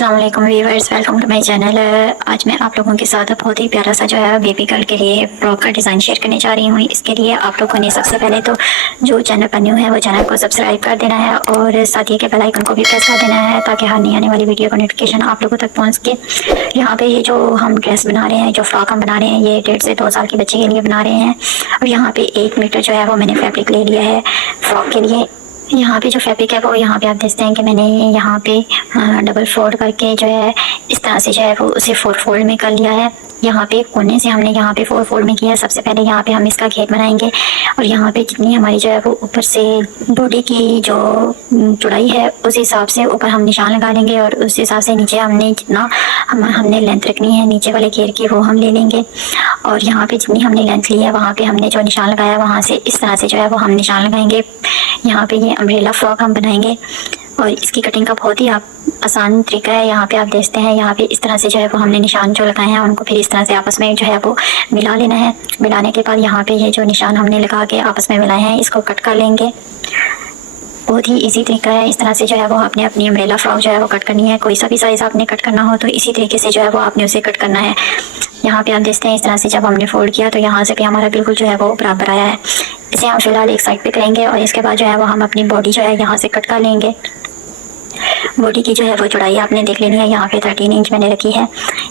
अस्सलाम वालेकुम viewers, welcome to my channel. आज मैं आप लोगों के साथ बहुत ही प्यारा सा जो है बेबी गर्ल के लिए फ्रॉक का डिज़ाइन शेयर करने जा रही हूँ। इसके लिए आप लोगों ने सबसे पहले तो जो चैनल पर न्यू है वो चैनल को सब्सक्राइब कर देना है और साथ ही के बेल आइकन को भी प्रेस कर देना है ताकि हर नई आने वाली वीडियो का नोटिफिकेशन आप लोगों तक पहुँच के। यहाँ पे ये जो हम ड्रेस बना रहे हैं, जो फ्रॉक हम बना रहे हैं, ये 1.5 से 2 साल के बच्चे के लिए बना रहे हैं। और यहाँ पे 1 मीटर जो है वो मैंने फैब्रिक ले लिया है फ्रॉक के लिए। यहाँ पे जो फैब्रिक है वो यहाँ पे आप देखते हैं कि मैंने यहाँ पे डबल फोल्ड करके जो है इस तरह से जो है वो उसे 4 फोल्ड में कर लिया है। यहाँ पे कोने से हमने यहाँ पे 4 फोल्ड में किया है। सबसे पहले यहाँ पे हम इसका घेर बनाएंगे और यहाँ पे जितनी हमारी जो है वो ऊपर से बॉडी की जो चौड़ाई है उस हिसाब से ऊपर हम निशान लगा लेंगे और उस हिसाब से नीचे हमने जितना हमने लेंथ रखनी है नीचे वाले घेर की वो हम ले लेंगे। और यहाँ पे जितनी हमने लेंथ ली है वहाँ पे हमने जो निशान लगाया वहाँ से इस तरह से जो है वो हम निशान लगाएंगे। यहाँ पे ये अम्ब्रेला फ्रॉक हम बनाएंगे और इसकी कटिंग का बहुत ही आसान तरीका है। यहाँ पे आप देखते हैं, यहाँ पे इस तरह से जो है वो हमने निशान जो लगाए हैं उनको फिर इस तरह से आपस में जो है वो मिला लेना है। मिलाने के बाद यहाँ पे ये जो निशान हमने लगा के आपस में मिलाए हैं इसको कट कर लेंगे। बहुत ही इजी तरीका है। इस तरह से जो है वो आपने अपनी अम्ब्रेला फ्रॉक जो है वो कट करनी है। कोई सा भी साइज़ आपने कट करना हो तो इसी तरीके से जो है वो आपने उसे कट करना है। यहाँ पे आप देखते हैं इस तरह से जब हमने फोल्ड किया तो यहाँ से भी हमारा बिल्कुल जो है वो बराबर आया है। इसे हम फिलहाल एक साइड पे करेंगे और इसके बाद जो है वो हम अपनी बॉडी जो है यहाँ से कट कर लेंगे। बॉडी की जो है वो चौड़ाई आपने देख लेनी है। यहाँ पे 13 इंच मैंने रखी है।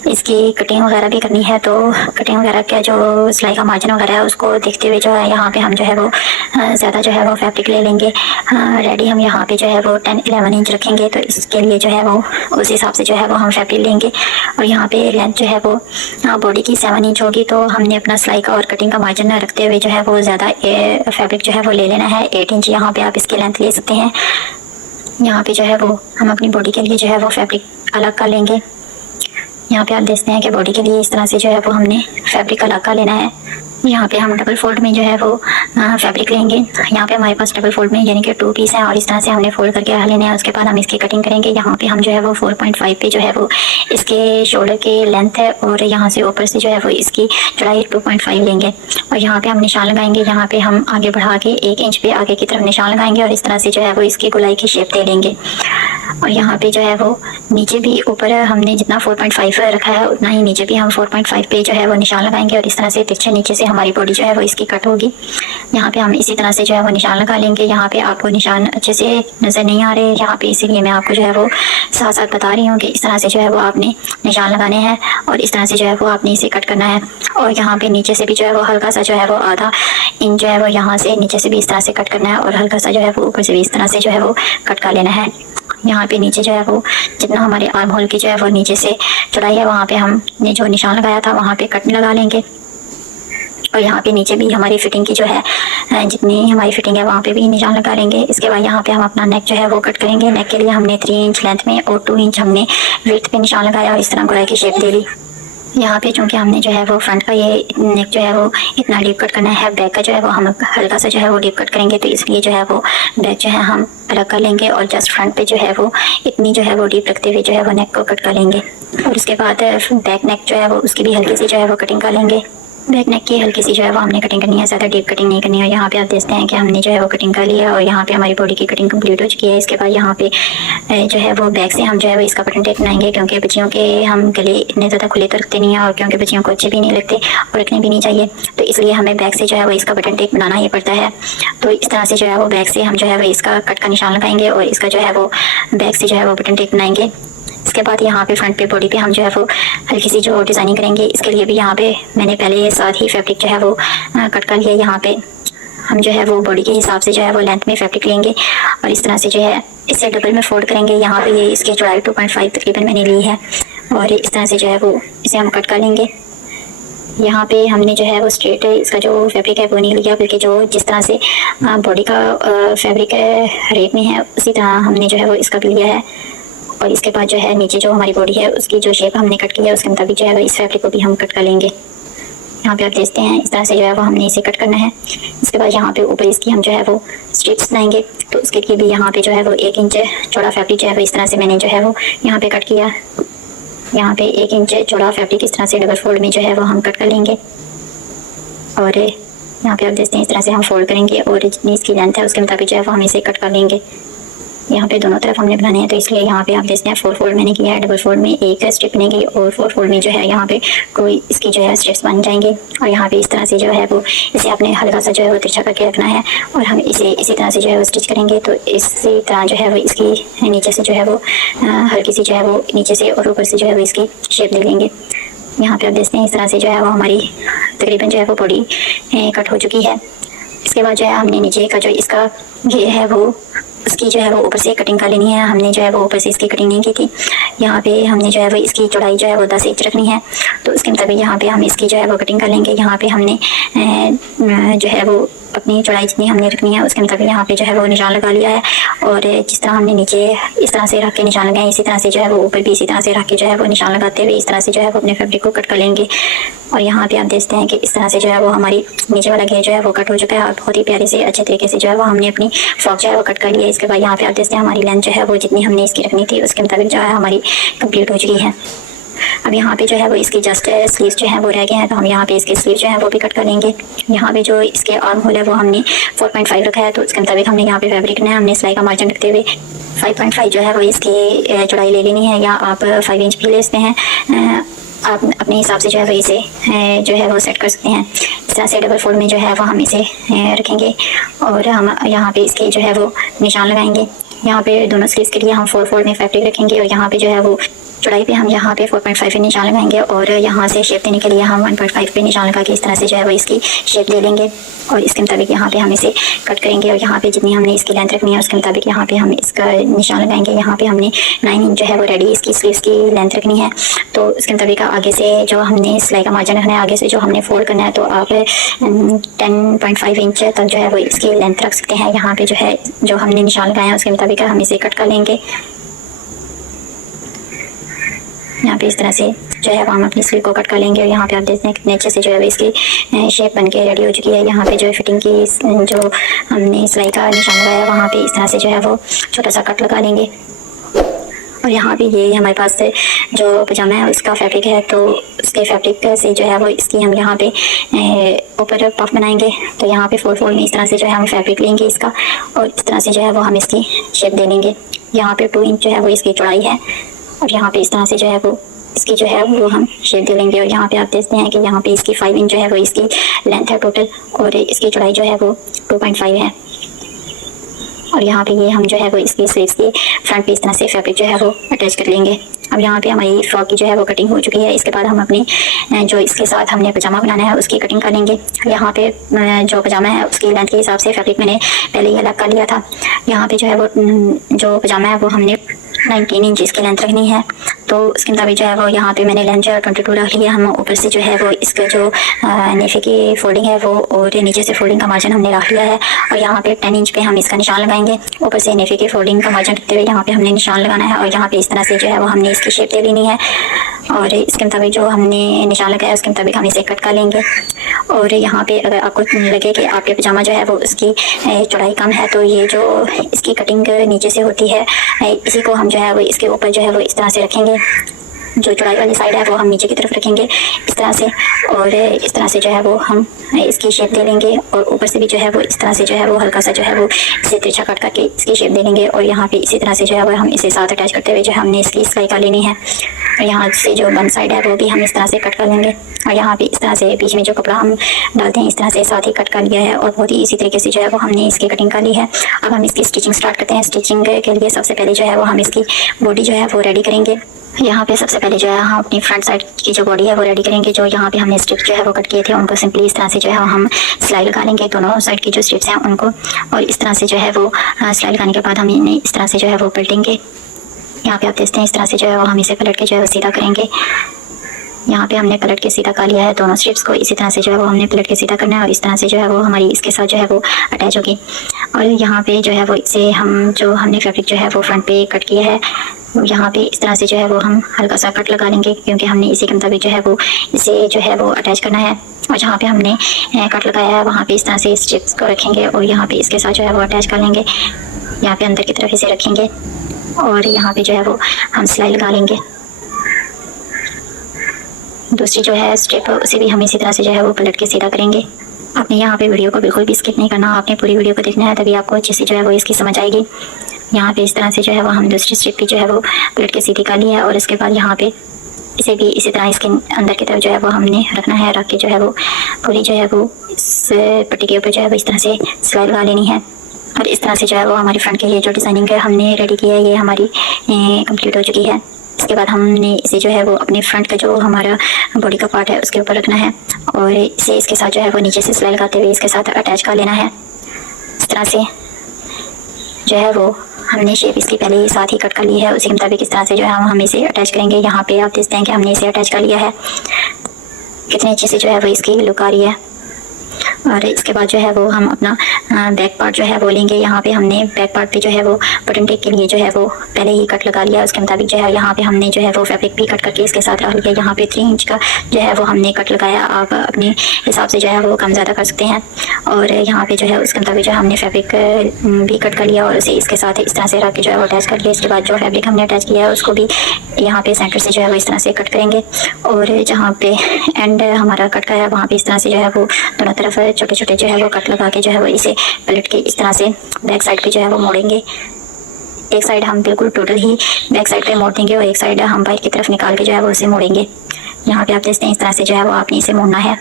इसकी कटिंग वगैरह भी करनी है तो कटिंग वगैरह का जो सिलाई का मार्जिन वगैरह है उसको देखते हुए जो है यहाँ पे हम जो है वो ज़्यादा जो है वो फैब्रिक ले लेंगे। रेडी हम यहाँ पे जो है वो 10-11 इंच रखेंगे तो इसके लिए जो है वो उस हिसाब से जो है वो हम फैब्रिक लेंगे। और यहाँ पे लेंथ जो है वो बॉडी की 7 इंच होगी तो हमने अपना सिलाई का और कटिंग का मार्जिन रखते हुए जो है वो ज़्यादा फैब्रिक जो है वो ले लेना है। 8 इंच यहाँ पे आप इसकी लेंथ ले सकते हैं। यहाँ पे जो है वो हम अपनी बॉडी के लिए जो है वो फैब्रिक अलग कर लेंगे। यहाँ पे आप देखते हैं कि बॉडी के लिए इस तरह से जो है वो हमने फैब्रिक अलग का लेना है। यहाँ पे हम डबल फोल्ड में जो है वो फैब्रिक लेंगे। यहाँ पे हमारे पास डबल फोल्ड में यानी कि 2 पीस हैं और इस तरह से हमने फोल्ड करके लेने हैं। उसके बाद हम इसकी कटिंग करेंगे। यहाँ पे हम जो है वो 4.5 पे जो है वो इसके शोल्डर की लेंथ है और यहाँ से ऊपर से जो है वो इसकी चौड़ाई 2.5 लेंगे और यहाँ पे हम निशान लगाएंगे। यहाँ पे हम आगे बढ़ा के 1 इंच पे आगे की तरफ निशान लगाएंगे और इस तरह से जो है वो इसकी गोलाई की शेप दे लेंगे। और यहाँ पे जो है वो नीचे भी ऊपर हमने जितना 4.5 रखा है उतना ही नीचे भी हम 4.5 पे जो है वो निशान लगाएंगे और इस तरह से तिरछे नीचे से हमारी बॉडी जो है वो इसकी कट होगी। यहाँ पे हम इसी तरह से जो है वो निशान लगा लेंगे। यहाँ पे आपको निशान अच्छे से नज़र नहीं आ रहे यहाँ पे, इसीलिए मैं आपको जो है वो साथ साथ बता रही हूँ कि इस तरह से जो है वो आपने निशान लगाने हैं और इस तरह से जो है वो आपने इसे कट करना है। और यहाँ पे नीचे से भी जो है वो हल्का सा जो है वो आधा इंच जो है वो यहाँ से नीचे से भी इस तरह से कट करना है और हल्का सा जो है वो ऊपर से भी इस तरह से जो है वो कट कर लेना है। यहाँ पे नीचे जो है वो जितना हमारे आर्म होल की जो है वो नीचे से चौड़ाई है वहाँ पे हमने जो निशान लगाया था वहाँ पे कट लगा लेंगे। और यहाँ पे नीचे भी हमारी फिटिंग की जो है जितनी हमारी फिटिंग है वहाँ पे भी निशान लगा लेंगे। इसके बाद यहाँ पे हम अपना नेक जो है वो कट करेंगे। नेक के लिए हमने 3 इंच लेंथ में और 2 इंच हमने विड्थ पे निशान लगाया और इस तरह गोलाई की शेप दे ली। यहाँ पे चूँकि हमने जो है वो फ्रंट का ये नेक जो है वो इतना डीप कट करना है, बैक का जो है वो हम हल्का सा जो है वो डीप कट करेंगे तो इसलिए जो है वो बैक जो है हम अलग कर लेंगे और जस्ट फ्रंट पे जो है वो इतनी जो है वो डीप रखते हुए जो है वो नेक को कट कर लेंगे। और उसके बाद बैक नेक जो है वो उसकी भी हल्की सी जो है वो कटिंग कर लेंगे। बैक नेक की हल्की सी जो है वो हमने कटिंग करनी है, ज़्यादा डीप कटिंग नहीं करनी है। यहाँ पे आप देखते हैं कि हमने जो है वो कटिंग कर लिया और यहाँ पे हमारी बॉडी की कटिंग कंप्लीट हो चुकी है। इसके बाद यहाँ पे जो है वो बैक से हम जो है वो इसका बटन टेप बनाएंगे क्योंकि बच्चियों के हम गले इतने ज़्यादा खुले तो रखते नहीं हैं और क्योंकि बच्चियों को अच्छे भी नहीं लगते और रखने भी नहीं चाहिए तो इसलिए हमें बैक से जो है वो इसका बटन टेप बनाना ही पड़ता है। तो इस तरह से जो है वो बैक से हम जो है वो इसका कट का निशान लगाएंगे और इसका जो है वो बैक से जो है वो बटन टेप बनाएंगे। इसके बाद यहाँ पे फ्रंट पे बॉडी पे हम जो है वो हल्की सी जो डिज़ाइनिंग करेंगे। इसके लिए भी यहाँ पे मैंने पहले साथ ही फैब्रिक जो है वो कट कर लिया। यहाँ पे हम जो है वो बॉडी के हिसाब से जो है वो लेंथ में फैब्रिक लेंगे और इस तरह से जो है इसे डबल में फोल्ड करेंगे। यहाँ पे ये इसकी चौड़ाई 2.5 तकरीबन मैंने ली है और इस तरह से जो है वो इसे हम कट कर लेंगे। यहाँ पे हमने जो है वो स्ट्रेट इसका जो फैब्रिक है वो नहीं लिया बल्कि जो जिस तरह से बॉडी का फैब्रिक रेट में है उसी तरह हमने जो है वो इसका भी लिया है। और इसके बाद जो है नीचे जो हमारी बॉडी है उसकी जो शेप हमने कट की है उसके मुताबिक जो है वो इस फैब्रिक को भी हम कट कर लेंगे। यहाँ पे आप देखते हैं इस तरह से जो है वो हमने इसे कट करना है। इसके बाद यहाँ पे ऊपर इसकी हम जो है वो स्ट्रिप्स बनाएंगे तो उसके लिए भी यहाँ पे जो है वो 1 इंच चौड़ा फैब्रिक जो है वो इस तरह से मैंने जो है वो यहाँ पे कट किया। यहाँ पे 1 इंच चौड़ा फैब्रिक इस तरह से डबल फोल्ड में जो है वो हम कट कर लेंगे और यहाँ पे आप देखते हैं इस तरह से हम फोल्ड करेंगे और जितनी इसकी लेंथ है उसके मुताबिक जो है वो हम इसे कट कर लेंगे। यहाँ पे दोनों तरफ हमने बनाने हैं, तो इसलिए यहाँ पे आप देखते हैं 4 फोल्ड मैंने किया है। डबल फोल्ड में एक स्ट्रिप बनेगी और 4 फोल्ड में जो है यहाँ पे कोई इसकी जो है स्ट्रिप्स बन जाएंगे। और यहाँ पे इस तरह से जो है वो इसे आपने हल्का सा जो है वो तिरछा करके रखना है और हम इसे इसी तरह से जो है वो स्टिच करेंगे। तो इसी तरह जो है वो इसकी नीचे से जो है वो हल्की सी जो है वो नीचे से और ऊपर से जो है वो इसकी शेप दे लेंगे। यहाँ पे आप देखते हैं इस तरह से जो है वो हमारी तकरीबन जो है वो बॉडी कट हो चुकी है। इसके बाद जो है हमने नीचे का जो इसका ये है वो उसकी जो है वो ऊपर से कटिंग कर लेनी है। हमने जो है वो ऊपर से इसकी कटिंग नहीं की थी। यहाँ पे हमने जो है वो इसकी चौड़ाई जो है वो 10 इंच रखनी है, तो उसके मुताबिक यहाँ पे हम इसकी जो है वो कटिंग कर लेंगे। यहाँ पे हमने जो है वो अपनी चौड़ाई जितनी हमने रखनी है उसके मुताबिक यहाँ पे जो है वो निशान लगा लिया है। और जिस तरह हमने नीचे इस तरह से रख के निशान लगाए, इसी तरह से जो है वो ऊपर भी इसी तरह से रख के जो है वो निशान लगाते हुए इस तरह से जो है वो अपने फैब्रिक को कट कर लेंगे। और यहाँ पे आप देखते हैं कि इस तरह से जो है वो हमारी नीचे वाला घेर जो है वो कट हो चुका है और बहुत ही प्यारे से अच्छे तरीके से जो है वो हमने अपनी फ्रॉक जो है वो कट कर लिया है। इसके बाद यहाँ पे आप देखते हैं हमारी लेंथ जो है वो जितनी हमने इसकी रखनी थी उसके मुताबिक जो है हमारी कंप्लीट हो चुकी है। अब यहाँ पे जो है वो इसकी जस्ट स्लीव्स जो है वो रह गए हैं, तो हम यहाँ पे इसके स्लीव जो है वो भी कट कर लेंगे। यहाँ पे जो इसके आर्म होल है वो हमने 4.5 रखा है, तो उसके मुताबिक हमने यहाँ पे फैब्रिक ने हमने सिलाई का मार्जिन रखते हुए 5.5 जो है वो इसकी चौड़ाई ले लेनी है, या आप 5 इंच भी ले सकते हैं। आप अपने हिसाब से जो है वो इसे जो है वो सेट कर सकते हैं। इस तरह से डबल फोल्ड में जो है वो हम इसे रखेंगे और हम यहाँ पे इसके जो है वो निशान लगाएंगे। यहाँ पे दोनों स्लीव्स के लिए हम 4 फोल्ड में फैब्रिक रखेंगे और यहाँ पे जो है वो चौड़ाई पे हम यहाँ पे 4.5 पे निशान लगाएंगे और यहाँ से शेप देने के लिए हम 1.5 पे निशान लगा के इस तरह से जो है वो इसकी शेप दे लेंगे और इसके मुताबिक यहाँ पे हम इसे कट करेंगे। और यहाँ पे जितनी हमने इसकी लेंथ रखनी है उसके मुताबिक यहाँ पे हम इसका निशान लगाएंगे। यहाँ पे हमने 9 इंच जो है वो रेडी इसकी स्लीव्स की लेंथ रखनी है, तो उसके मुताबिक आगे से जो हमने सिलाई का मार्जिन रखना है, आगे से जो हमने फोल्ड करना है, तो आप 10.5 इंच तक जो है वो इसकी लेंथ रख सकते हैं। यहाँ पे जो है जो हमने निशान लगाया है उसके मुताबिक हम इसे कट कर लेंगे। यहाँ पे इस तरह से जो है वो हम अपनी स्लीव को कट कर लेंगे और यहाँ पे आप देखते हैं कितने अच्छे से जो है इसकी शेप बन के रेडी हो चुकी है। यहाँ पे जो फिटिंग की जो हमने सिलाई का निशान लगाया वहाँ पे इस तरह से जो है वो छोटा सा कट लगा लेंगे। और यहाँ पे ये हमारे पास जो पजामा है उसका फैब्रिक है, तो उसके फैब्रिक से जो है वो इसकी हम यहाँ पे ऊपर पफ बनाएंगे। तो यहाँ पे 4 फोल्ड में इस तरह से जो है हम फैब्रिक लेंगे इसका और इस तरह से जो है वो हम इसकी शेप दे लेंगे। यहाँ पे 2 इंच जो है वो इसकी चौड़ाई है और यहाँ पे इस तरह से जो है वो इसकी जो है वो हम शेप दे लेंगे। और यहाँ पे आप देखते हैं कि यहाँ पे इसकी 5 इंच जो है वो इसकी लेंथ है टोटल और इसकी चौड़ाई जो है वो 2.5 है। और यहाँ पे ये हम जो है वो इसकी स्लीव्स के फ्रंट पे इस तरह से फैब्रिक जो है वो अटैच कर लेंगे। अब यहाँ पे हमारी फ्रॉक की जो है वो कटिंग हो चुकी है। इसके बाद हम अपनी जो इसके साथ हमने पजामा बनाना है उसकी कटिंग कर लेंगे। यहाँ पे जो पजामा है उसकी लेंथ के हिसाब से फैब्रिक मैंने पहले ही अलग कर लिया था। यहाँ पे जो है वो जो पजामा है वो हमने 19 इंच इसकी लेंथ रखनी है, तो उसके मुताबिक जो है वो यहाँ पे मैंने लेंथ 22 रख लिया। हम ऊपर से जो है वो इसका जो नेफे की फोल्डिंग है वो और नीचे से फोल्डिंग का मार्जिन हमने रख लिया है और यहाँ पे 10 इंच पे हम इसका निशान लगाएंगे। ऊपर से नेफे की फोल्डिंग का मार्जिन रखते हुए यहाँ पे हमने निशान लगाना है और यहाँ पे इस तरह से जो है वो हमने इसकी शेप दे लेनी है और इसके मुताबिक जो हमने निशान लगाया उसके मुताबिक हम इसे कट कर लेंगे। और यहाँ पे अगर आपको लगे कि आपके पजामा जो है वो उसकी चौड़ाई कम है, तो ये जो इसकी कटिंग नीचे से होती है इसी को हम जो है वो इसके ऊपर जो है वो इस तरह से रखेंगे। जो चौड़ाई वाली साइड है वो हम नीचे की तरफ रखेंगे इस तरह से और इस तरह से जो है वो हम इसकी शेप दे लेंगे और ऊपर से भी जो है वो इस तरह से जो है वो हल्का सा जो है वो इसे तिरछा कट करके इसकी शेप दे लेंगे। और यहाँ पे इसी तरह से जो है वो हम इसे साथ अटैच करते हुए जो हमने इसकी सिलाई कर लेनी है और यहाँ से जो बंद साइड है वो भी हम इस तरह से कट कर लेंगे और यहाँ पे इस तरह से बीच में जो कपड़ा हम डालते हैं इस तरह से साथ ही कट कर लिया है और बहुत ही इसी तरीके से जो है वो हमने इसकी कटिंग कर ली है। अब हम इसकी स्टिचिंग स्टार्ट करते हैं। स्टिचिंग के लिए सबसे पहले जो है वो हम इसकी बॉडी जो है वो रेडी करेंगे। यहाँ पे सबसे पहले जो है हम अपनी फ्रंट साइड की जो बॉडी है वो रेडी करेंगे। जो यहाँ पे हमने स्ट्रिप्स जो है वो कट किए थे उनको सिंपली इस तरह से जो है हम सिलाई लगा लेंगे दोनों साइड की जो स्ट्रिप्स हैं उनको, और इस तरह से जो है वो सिलाई लगाने के बाद हम इन्हें इस तरह से जो है वो पलटेंगे। यहाँ पे आप देखते हैं इस तरह से जो है वो हम इसे पलट के जो है वो सीधा करेंगे। यहाँ पे हमने पलट के सीधा कर लिया है दोनों स्ट्रिप्स को, इसी तरह से जो है वो हमने पलट के सीधा करना है और इस तरह से जो है वो हमारी इसके साथ जो है वो अटैच होगी। और यहाँ पे जो है वो इसे हम जो हमने फैब्रिक जो है वो फ्रंट पे कट किया है यहाँ पे इस तरह से जो है वो हम हल्का सा कट लगा लेंगे क्योंकि हमने इसी के मुताबिक जो है वो इसे जो है वो अटैच करना है। और जहाँ पे हमने कट लगाया है वहाँ पे इस तरह से स्ट्रिप्स को रखेंगे और यहाँ पे इसके साथ जो है वो अटैच कर लेंगे। यहाँ पे अंदर की तरफ इसे रखेंगे और यहाँ पे जो है वो हम सिलाई लगा लेंगे। दूसरी जो है स्ट्रिप उसे भी हम इसी तरह से जो है वो पलट के सीधा करेंगे। आपने यहाँ पे वीडियो को बिल्कुल भी स्किप नहीं करना, आपने पूरी वीडियो को देखना है तभी आपको अच्छे से जो है वो इसकी समझ आएगी। यहाँ पे इस तरह से जो है वो हम दूसरी स्ट्रिप भी जो है वो पलट के सीधी कर ली है। और इसके बाद यहाँ पे इसे भी इसी तरह इसके अंदर की तरफ जो है वो हमने रखना है। रख के जो है वो पूरी जो है वो इस पट्टी के ऊपर जो है वो इस तरह से सिलाई लगा लेनी है। और इस तरह से जो है वो हमारी फ्रंट के लिए जो डिज़ाइनिंग हमने रेडी की है ये हमारी कंप्लीट हो चुकी है। इसके बाद हमने इसे जो है वो अपने फ्रंट का जो हमारा बॉडी का पार्ट है उसके ऊपर रखना है और इसे इसके साथ जो है वो नीचे से सिलाई लगाते हुए इसके साथ अटैच कर लेना है। इस तरह से जो है वो हमने शेप इसकी पहले ही साथ ही कट कर ली है, उसी के मुताबिक इस तरह से जो है हम इसे अटैच करेंगे। यहाँ पे आप देखते हैं कि हमने इसे अटैच कर लिया है, कितने अच्छे से जो है वो इसकी लुक आ रही है। और इसके बाद जो है वो हम अपना बैक पार्ट जो है वो लेंगे। यहाँ पे हमने बैक पार्ट पे जो है वो बटन टेक के लिए जो है वो पहले ही कट लगा लिया, उसके मुताबिक जो है यहाँ पे हमने जो है वो फैब्रिक भी कट करके इसके साथ रख लिया। यहाँ पे 3 इंच का जो है वो हमने कट लगाया, आप अपने हिसाब से जो है वो कम ज़्यादा कर सकते हैं। और यहाँ पे जो है उसके मुताबिक जो हमने फैब्रिक भी कट कर लिया और उसे इसके साथ इस तरह से रख के जो है वो अटैच कर लिया। इसके बाद जो फैब्रिक हमने अटैच किया है उसको भी यहाँ पे सेंटर से जो है वो इस तरह से कट करेंगे और जहाँ पे एंड हमारा कट का है वहाँ पे इस तरह से जो है वो दोनों तरफ छोटे छोटे जो है वो कट लगा के जो है वो इसे पलट के इस तरह से बैक साइड पे जो है वो मोड़ेंगे। एक साइड हम बिल्कुल टोटल ही बैक साइड पे मोड़ देंगे और एक साइड हम बाहर की तरफ निकाल के जो है वो इसे मोड़ेंगे। यहाँ पे आप देखते हैं इस तरह से जो है वो आपने इसे मोड़ना है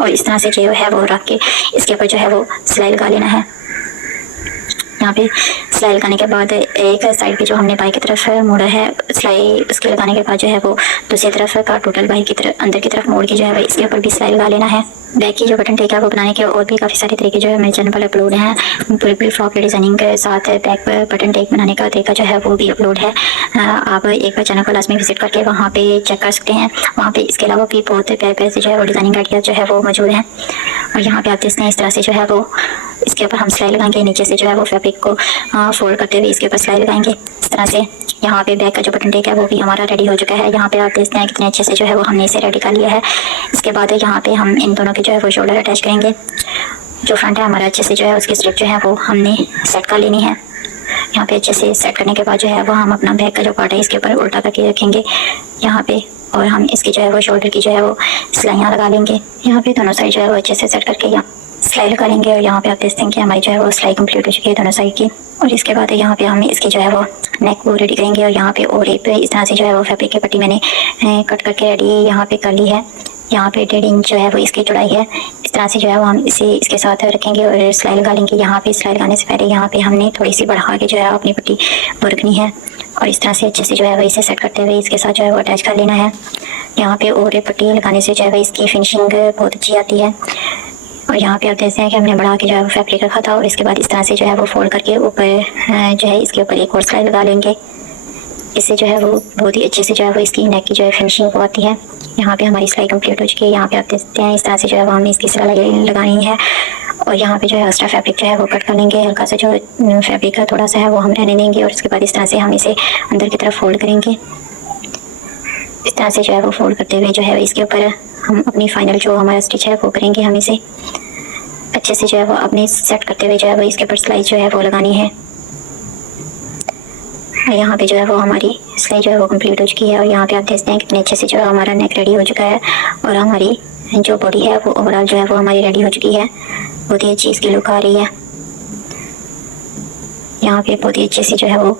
और इस तरह से जो है वो रख के इसके ऊपर जो है वो सिलाई लगा लेना है। यहाँ पे सिलाई लगाने के बाद एक साइड पे जो हमने बाई की तरफ मोड़ा है सिलाई, उसके लगाने के बाद जो है वो दूसरी तरफ का टोटल बाई की तरफ अंदर की तरफ मोड़ के जो है वो इसके ऊपर भी सिलाई लगा लेना है। बैक की जो बटन टेक है वो बनाने के और भी काफ़ी सारे तरीके जो है मेरे चैनल पर अपलोड हैं। पूरी फ्रॉक की डिज़ाइनिंग के साथ बैक पर बटन टेक बनाने का तरीका जो है वो भी अपलोड है। आप एक बार चैनल को लाजमी विजिट करके वहाँ पे चेक कर सकते हैं। वहाँ पे इसके अलावा भी बहुत प्यारे प्यारे से जो है वो डिज़ाइनिंग आइडिया जो है वो मौजूद हैं। और यहाँ पे आप देखते हैं इस तरह से जो है वो इसके ऊपर हम सिलाई लगाएंगे, नीचे से जो है वो फैब्रिक को फोल्ड करते हुए इसके ऊपर सिलाई लगाएंगे इस तरह से। यहाँ पे बैक का जो बटन टेक है वो भी हमारा रेडी हो चुका है। यहाँ पे आप देखते हैं कितने अच्छे से जो है वो हमने इसे रेडी कर लिया है। इसके बाद यहाँ पे हम इन दोनों के जो है वो शोल्डर अटैच करेंगे। जो फ्रंट है हमारा अच्छे से जो है उसकी स्ट्रिप जो है वो हमने सेट कर लेनी है। यहाँ पे अच्छे से सेट करने के बाद जो है वो हम अपना बैक का जो पार्ट है इसके ऊपर उल्टा करके रखेंगे यहाँ पे और हम इसकी जो है वो शोल्डर की जो है वो सिलाइयाँ लगा लेंगे। यहाँ पे दोनों साइड जो है वो अच्छे से सेट करके यहाँ सिलाई लगा लेंगे और यहाँ पे आप देखते हैं कि हमारी जो है वो सिलाई कंप्लीट हो चुकी है दोनों साइड की। और इसके बाद यहाँ पे हम इसकी जो है वो नेक वो रेडी करेंगे और यहाँ पे और एक इस तरह से जो है वो फैब्रिक की पट्टी मैंने कट करके रेडी यहाँ पे कर ली है। यहाँ पे 1.5 इंच जो है वो इसकी चौड़ाई है। इस तरह से जो है वो हम इसे इसके साथ रखेंगे और सिलाई लगा लेंगे। यहाँ पे सिलाई लगाने से पहले यहाँ पे हमने थोड़ी सी बढ़ा के जो है अपनी पट्टी वो रखनी है और इस तरह से अच्छे से जो है वो इसे सेट करते हुए इसके साथ जो है वो अटैच कर लेना है। यहाँ पे और पट्टी लगाने से जो है वो इसकी फिनिशिंग बहुत अच्छी आती है। और यहाँ पे आप देखते हैं कि हमने बढ़ा के जो है वो फैब्रिक रखा था और इसके बाद इस तरह से जो है वो फोल्ड करके ऊपर जो है इसके ऊपर एक और सिलाई लगा लेंगे। इससे जो है वो बहुत ही अच्छे से जो है वो इसकी नेक की जो है फिनिशिंग वो आती है। यहाँ पे हमारी सिलाई कंप्लीट हो चुकी है। यहाँ पे आप देखते हैं इस तरह से जो है वो हमने इसकी सिलाई लगानी है और यहाँ पे जो है एक्स्ट्रा फैब्रिक जो है वो कट कर लेंगे। हल्का सा जो फैब्रिक है थोड़ा सा है वो हम रहने देंगे और उसके बाद इस तरह से हम इसे अंदर की तरफ फोल्ड करेंगे। इस तरह से जो है वो फोल्ड करते हुए जो है इसके ऊपर हम अपनी फाइनल जो हमारा स्टिच है वो करेंगे। हम इसे अच्छे से जो है वो अपने सेट करते हुए जो है वो इसके ऊपर सिलाई जो है वो लगानी है। और यहाँ पे जो है वो हमारी सिलाई जो है वो कंप्लीट हो चुकी है और यहाँ पे आप देखते हैं कितने अच्छे से जो है हमारा नेक रेडी हो चुका है और हमारी जो बॉडी है वो ओवरऑल जो है वो हमारी रेडी हो चुकी है। बहुत ही अच्छी इसकी लुक आ रही है। यहाँ पे बहुत ही अच्छे से जो है वो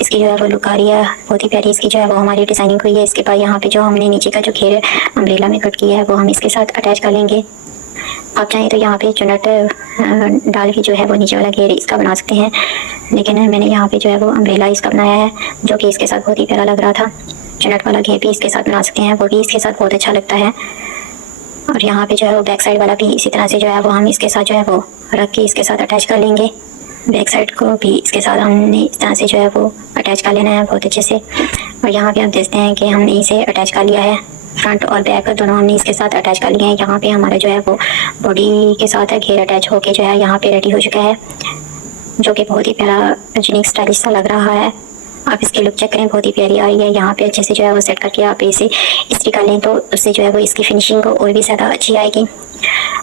इसकी जो है वो लुक आ रही है, बहुत ही प्यारी इसकी जो है वो हमारी डिज़ाइनिंग हुई है। इसके बाद यहाँ पे जो हमने नीचे का जो घेर अम्ब्रेला में कट किया है वो हम इसके साथ अटैच कर लेंगे। आप चाहें तो यहाँ पे चुनट डाल के जो है वो नीचे वाला घेर इसका बना सकते हैं, लेकिन मैंने यहाँ पे जो है वो अम्ब्रेला इसका बनाया है जो कि इसके साथ बहुत ही प्यारा लग रहा था। चुनट वाला घेर भी इसके साथ बना सकते हैं, वो भी इसके साथ बहुत अच्छा लगता है। और यहाँ पे जो है वो बैक साइड वाला भी इसी तरह से जो है वो हम इसके साथ जो है वो रख के इसके साथ अटैच कर लेंगे। बैक साइड को भी इसके साथ हमने इस तरह से जो है वो अटैच कर लेना है बहुत अच्छे से। और यहाँ पे आप देखते हैं कि हमने इसे अटैच कर लिया है, फ्रंट और बैक दोनों हमने इसके साथ अटैच कर लिया है। यहाँ पे हमारा जो है वो बॉडी के साथ घेर अटैच होके जो है यहाँ पे रेडी हो चुका है, जो कि बहुत ही प्यारा यूनिक स्टाइलिश सा लग रहा है। आप इसकी लुक चेक करें, बहुत ही प्यारी आ रही है। यहाँ पे अच्छे से जो है वो सेट करके आप इसे इस्त्री कर लें तो उससे जो है वो इसकी फिनिशिंग और भी ज़्यादा अच्छी आएगी।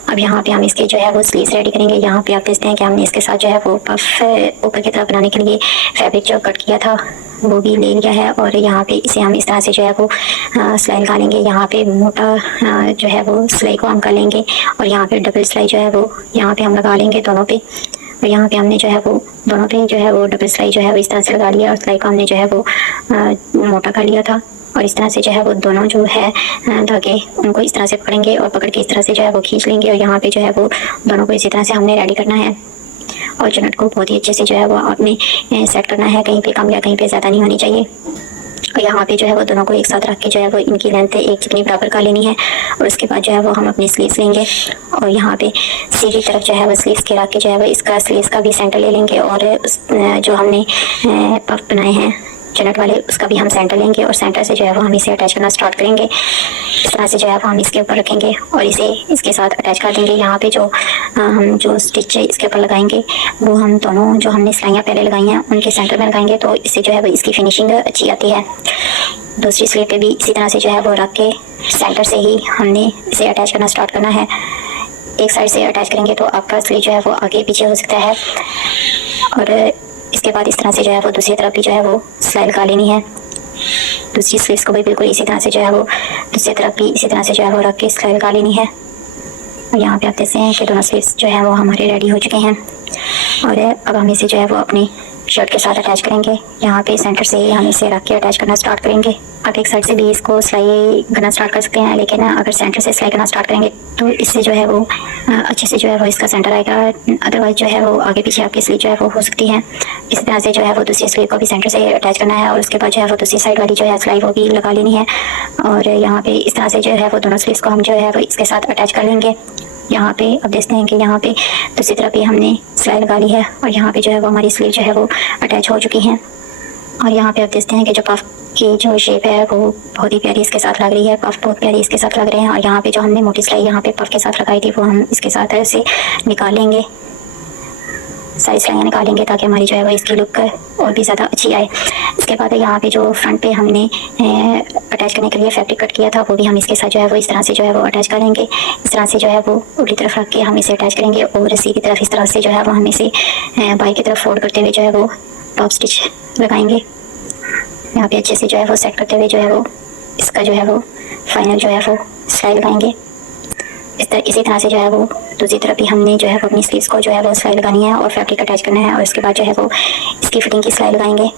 अब यहाँ पे हम इसके जो है वो स्लीव्स रेडी करेंगे। यहाँ पे आप देखते हैं कि हमने इसके साथ जो है वो पफ ऊपर की तरफ बनाने के लिए फैब्रिक जो कट किया था वो भी ले लिया है और यहाँ पे इसे हम इस तरह से जो है वो सिलाई लगा लेंगे। यहाँ पे मोटा जो है वो सिलाई को हम कर लेंगे और यहाँ पे डबल सिलाई जो है वो यहाँ पे हम लगा लेंगे दोनों पे। और यहाँ पे हमने जो है वो दोनों पे जो है वो डबल सिलाई जो है वो इस तरह से लगा लिया और सिलाई को हमने जो है वो मोटा कर लिया था। और इस तरह से जो है वो दोनों जो है धागे उनको इस तरह से पकड़ेंगे और पकड़ के इस तरह से जो है वो खींच लेंगे। और यहाँ पे जो है वो दोनों को इसी तरह से हमने रेडी करना है और चुनट को बहुत ही अच्छे से जो है वो आपने सेट करना है, कहीं पे कम या कहीं पे ज़्यादा नहीं होनी चाहिए। और यहाँ पे जो है वो दोनों को एक साथ रख के जो है वो इनकी लेंथ एक जितनी बराबर कर लेनी है। और उसके बाद जो है वो हम अपनी स्लीव्स लेंगे और यहाँ पे सीधी तरफ जो है वो स्लीव्स के रख के जो है वो इसका स्लीव्स का भी सेंटर ले लेंगे और उस जो हमने पफ बनाए हैं चनट वाले उसका भी हम सेंटर लेंगे और सेंटर से जो है वो हम इसे अटैच करना स्टार्ट करेंगे। इस तरह से जो है वो हम इसके ऊपर रखेंगे और इसे इसके साथ अटैच कर देंगे। यहाँ पे जो हम जो स्टिच इसके ऊपर लगाएंगे वो हम दोनों जो हमने सिलाइयाँ पहले लगाई हैं उनके सेंटर में लगाएंगे, तो इससे जो है वो इसकी फिनिशिंग अच्छी आती है। दूसरी स्लीव पे भी इसी तरह से जो है वो रख के सेंटर से ही हमने इसे अटैच करना स्टार्ट करना है। एक साइड से अटैच करेंगे तो आपका स्लीव जो है वो आगे पीछे हो सकता है। और इसके बाद इस तरह से जो है वो दूसरी तरफ भी जो है वो सिलाई लगा लेनी है। दूसरी स्लीव्स को भी बिल्कुल इसी तरह से जो है वो दूसरी तरफ भी इसी तरह से जो है वो रख के सिलाई लगा लेनी है। और यहाँ पे आप देखते हैं कि दोनों स्लीव्स जो है वो हमारे रेडी हो चुके हैं। और अब हम इसे जो है वो अपनी शर्ट के साथ अटैच करेंगे। यहाँ पे सेंटर से ही हम इसे रख के अटैच करना स्टार्ट करेंगे। आप एक साइड से भी इसको सिलाई करना स्टार्ट कर सकते हैं, लेकिन अगर सेंटर से सिलाई करना स्टार्ट करेंगे तो इससे जो है वो अच्छे से जो है वो इसका सेंटर आएगा। अदरवाइज जो है वो आगे पीछे आपकी स्लीव जो है वो हो सकती है। इसी तरह से जो है वो दूसरी स्लीव को भी सेंटर से अटैच करना है और उसके बाद जो है वो दूसरी साइड वाली जो है सिलाई वो भी लगा लेनी है। और यहाँ पे इस तरह से जो है वो दोनों स्लीव्स को हम जो है वो इसके साथ अटैच कर लेंगे। यहाँ पे अब देखते हैं कि यहाँ पे दूसरी तरफ भी हमने सिलाई लगा ली है और यहाँ पे जो है वो हमारी स्लीव जो है वो अटैच हो चुकी हैं। और यहाँ पे आप देखते हैं कि जो पफ की जो शेप है वो बहुत ही प्यारी इसके साथ लग रही है, पफ बहुत प्यारी इसके साथ लग रहे हैं। और यहाँ पे जो हमने मोटी सिलाई यहाँ पे पफ के साथ लगाई थी वो हम इसके साथ ऐसे निकाल लेंगे, सारी सिलाइयाँ निकालेंगे ताकि हमारी जो है वो इसकी लुक और भी ज़्यादा अच्छी आए। इसके बाद यहाँ पे जो फ्रंट पे हमने अटैच करने के लिए फैब्रिक कट किया था वो भी हम इसके साथ जो है वो इस तरह से जो है वो अटैच करेंगे। इस तरह से जो है वो उल्टी तरफ रख के हम इसे अटैच करेंगे और सीधी तरफ इस तरह से जो है वो हम इसे बाई की तरफ फोल्ड करते हुए जो है वो टॉप स्टिच लगाएंगे। यहाँ पे अच्छे से जो है वो सेट करते हुए जो है वो इसका जो है वो फाइनल जो है वो सिलाई लगाएंगे। इसी तरह से जो है वो दूसरी तरफ भी हमने जो है वो अपनी स्लीव्स को जो है वो सिलाई लगानी है और फैब्रिक अटैच करना है और उसके बाद जो है वो इसकी फिटिंग की सिलाई लगाएंगे।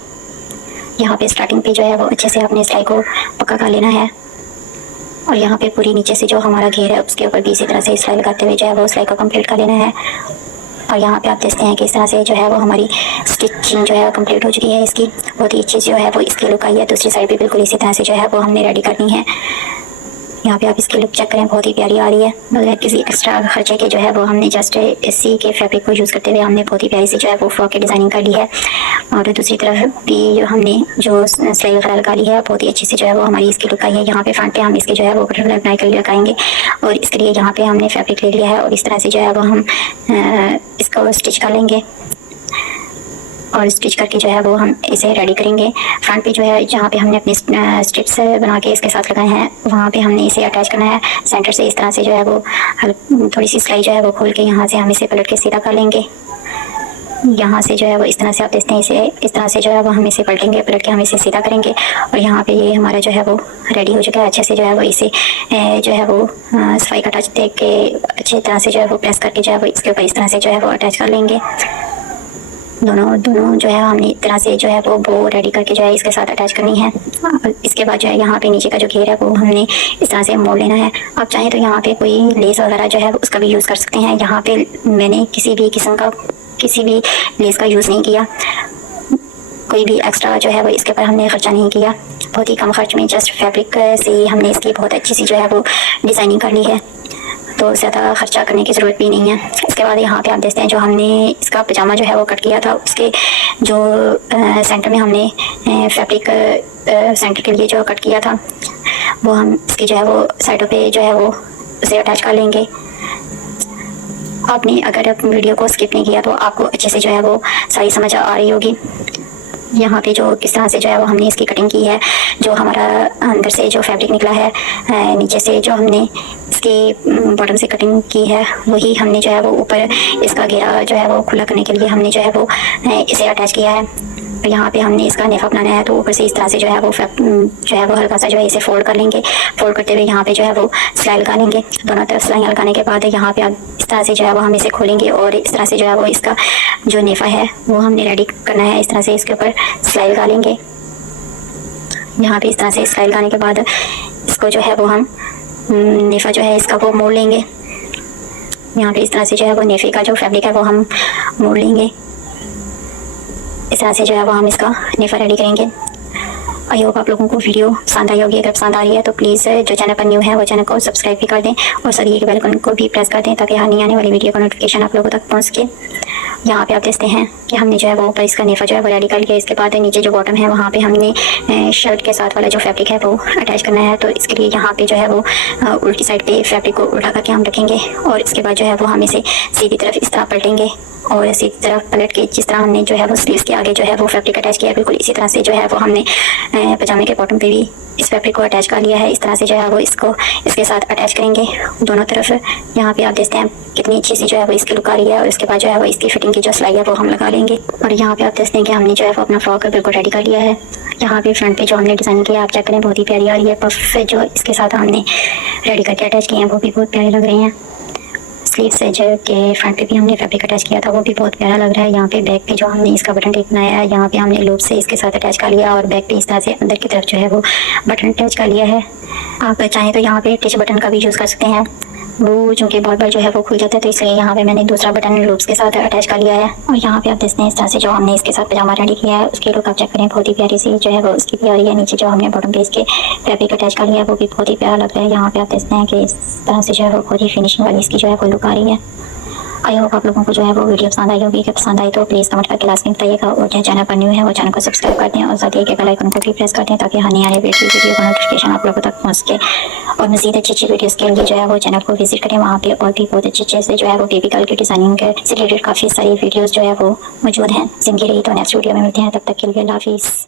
यहाँ पे स्टार्टिंग पे जो है वो अच्छे से अपने सिलाई को पक्का कर लेना है और यहाँ पे पूरी नीचे से जो हमारा घेर है उसके ऊपर भी इसी तरह से सिलाई लगाते हुए जो है वो सिलाई को कंप्लीट कर लेना है। और यहाँ पे आप देखते हैं कि इस तरह से जो है वो हमारी स्टिचिंग जो है कंप्लीट हो चुकी है। इसकी बहुत ही अच्छी जो है वो इसकी लुक आई है। दूसरी साइड भी बिल्कुल इसी तरह से जो है वो हमने रेडी करनी है। यहाँ पे आप इसकी लुक चेक करें, बहुत ही प्यारी आ रही है बगैर किसी एक्स्ट्रा खर्चे के जो है वो हमने जस्ट इसी के फैब्रिक को यूज़ करते हुए हमने बहुत ही प्यारी सी जो है वो फ्रॉक की डिज़ाइनिंग कर ली है। और दूसरी तरफ भी जो हमने जो सिलाई वगैरह लगा ली है बहुत ही अच्छी सी जो है वो हमारी इसकी लुक आई है। यहाँ पे फ्रंट पे हम इसके जो है वो बटरफ्लाई बनाई कर लगाएंगे और इसके लिए यहाँ पे हमने फैब्रिक ले लिया है और इस तरह से जो है वो हम इसको स्टिच कर लेंगे और स्टिच करके जो है वो हम इसे रेडी करेंगे। फ्रंट पे जो है जहाँ पे हमने अपनी स्ट्रिप्स बना के इसके साथ लगाए हैं वहाँ पे हमने इसे अटैच करना है। सेंटर से इस तरह से जो है वो थोड़ी सी सिलाई जो है वो खोल के यहाँ से हम इसे पलट के सीधा कर लेंगे। यहाँ से जो है वो इस तरह से आप देखते हैं इसे इस तरह से जो है वो हम इसे पलटेंगे, पलट के हम इसे सीधा करेंगे और यहाँ पे ये हमारा जो है वो रेडी हो चुका है। अच्छे से जो है वो इसे जो है वो सफाई का टच दे के अच्छी तरह से जो है वो प्रेस करके जो है वो इसके ऊपर इस तरह से जो है वो अटैच कर लेंगे। दोनों जो है हमने इस तरह से जो है वो बो रेडी करके जो है इसके साथ अटैच करनी है। इसके बाद जो है यहाँ पे नीचे का जो घेर है वो हमने इस तरह से मोड़ लेना है। आप चाहें तो यहाँ पे कोई लेस वगैरह जो है उसका भी यूज़ कर सकते हैं। यहाँ पे मैंने किसी भी किस्म का किसी भी लेस का यूज़ नहीं किया, कोई भी एक्स्ट्रा जो है वो इसके ऊपर हमने खर्चा नहीं किया। बहुत ही कम खर्च में जस्ट फैब्रिक से हमने इसकी बहुत अच्छी सी जो है वो डिज़ाइनिंग कर ली है, तो ज़्यादा खर्चा करने की ज़रूरत भी नहीं है। इसके बाद यहाँ पे आप देखते हैं जो हमने इसका पजामा जो है वो कट किया था उसके जो सेंटर में हमने फैब्रिक सेंटर के लिए जो कट किया था वो हम इसकी जो है वो साइडों पे जो है वो उसे अटैच कर लेंगे। आपने अगर वीडियो को स्किप नहीं किया तो आपको अच्छे से जो है वो सारी समझ आ रही होगी। यहाँ पे जो किस तरह से जो है वो हमने इसकी कटिंग की है, जो हमारा अंदर से जो फैब्रिक निकला है, नीचे से जो हमने इसके बॉटम से कटिंग की है वही हमने जो है वो ऊपर इसका घेरा जो है वो खुला करने के लिए हमने जो है वो इसे अटैच किया है। और यहाँ पे हमने इसका नेफा बनाना है, तो ऊपर से इस तरह से जो है वो हल्का सा जो है इसे फोल्ड कर लेंगे। फोल्ड करते हुए यहाँ पे जो है वो सिलाई लगा लेंगे। दोनों तरफ सिलाई लगाने के बाद यहाँ पे अब इस तरह से जो है वो हम इसे खोलेंगे और इस तरह से जो है वो इसका जो नेफा है वो हमने रेडी करना है। इस तरह से इसके ऊपर सिलाई लगा लेंगे। यहाँ पे इस तरह से सिलाई लगाने के बाद इसको जो है वो हम नेफा जो है इसका वो मोड़ लेंगे। यहाँ पे इस तरह से जो है वो नेफे का जो फैब्रिक है वो हम मोड़ लेंगे। इस तरह से जो है वो हम इसका नेफा रेडी करेंगे। आई होप आप लोगों को वीडियो पसंद आई होगी। अगर पसंद आ रही है तो प्लीज़ जो चैनल पर न्यू है वो चैनल को सब्सक्राइब भी कर दें और सभी के बेल आइकन को भी प्रेस कर दें ताकि हर नई आने वाली वीडियो का नोटिफिकेशन आप लोगों तक पहुँच सके। यहाँ पे आप देखते हैं कि हमने जो है वो ऊपर इसका नेफा जो है वो रेडी कर लिया। इसके बाद नीचे जो बॉटम है वहाँ पे हमने शर्ट के साथ वाला जो फैब्रिक है वो अटैच करना है। तो इसके लिए यहाँ पे जो है वो उल्टी साइड पे फैब्रिक को उल्टा करके हम रखेंगे और इसके बाद जो है वो हम इसे सीधी तरफ इस तरह पलटेंगे और सीधी तरफ पलट के जिस तरह हमने जो है वो स्लीव्स के आगे जो है वो फैब्रिक अटैच किया है बिल्कुल इसी तरह से जो है वो हमने पजामे के बॉटम पे भी इस फैब्रिक को अटैच कर लिया है। इस तरह से जो है वो इसको इसके साथ अटैच करेंगे दोनों तरफ। यहाँ पे आप देखते हैं कितनी अच्छी सी जो है वो इसकी लुक आ रही है और इसके बाद जो है वो इसकी फिटिंग की जो सिलाई है वो हम लगा लेंगे। और यहाँ पे आप देखते हैं कि हमने जो है वो अपना फ्रॉक बिल्कुल रेडी कर लिया है। यहाँ पे फ्रंट पे जो हमने डिज़ाइन किया आप चेक करें बहुत ही प्यारी आ रही है। पफ जो इसके साथ हमने रेडी करके अटैच किए हैं वो भी बहुत प्यारे लग रहे हैं। स्लीव्स के फ्रंट पे भी हमने फैब्रिक अटैच किया था वो भी बहुत प्यारा लग रहा है। यहाँ पे बैक पे जो हमने इसका बटन टेप बनाया है यहाँ पे हमने लूप से इसके साथ अटैच कर लिया और बैक पे इस तरह से अंदर की तरफ जो है वो बटन अटैच कर लिया है। आप चाहें तो यहाँ पे टिच बटन का भी यूज़ कर सकते हैं, वो चूँकि बहुत बार जो है वो खुल जाता है तो इसलिए यहाँ पे मैंने दूसरा बटन लूप्स के साथ अटैच कर लिया है। और यहाँ पे आप देखते हैं इस तरह से जो हमने इसके साथ पजामा रेडी किया है उसकी लुक आप चेक करें बहुत ही प्यारी सी जो है वो उसकी भी आ रही है। नीचे जो हमने बॉटम पे इसके फैब्रिक अटैच कर लिया है वो भी बहुत ही प्यारा लग रहा है। यहाँ पे आप देखते हैं कि इस तरह से जो है वो बहुत ही फिनिशिंग वाली इसकी जो है वो लुक आ रही है। आई होप आप लोगों को जो है वो वीडियो पसंद आई होगी। अगर पसंद आई तो प्लीज़ कमेंट करके लास्ट में बताइएगा और जो चैनल पर न्यू है वो चैनल को सब्सक्राइब कर दें और साथ ही बेल आइकन को भी प्रेस कर दें ताकि आने वाले वीडियो का नोटिफिकेशन आप लोगों तक पहुँच सके। और मज़ीद अच्छी वीडियोज़ के लिए जो है वो चैनल को विजिट करें, वहाँ पे और भी बहुत अच्छे से जो है वो बेबी गर्ल की डिज़ाइनिंग से रिलेटेड काफ़ी सारी वीडियोज़ जो है वो मौजूद हैं। जिंदगी रही तो नेक्स्ट वीडियो में मिलते हैं, तब तक के लिए अल्लाह हाफिज़।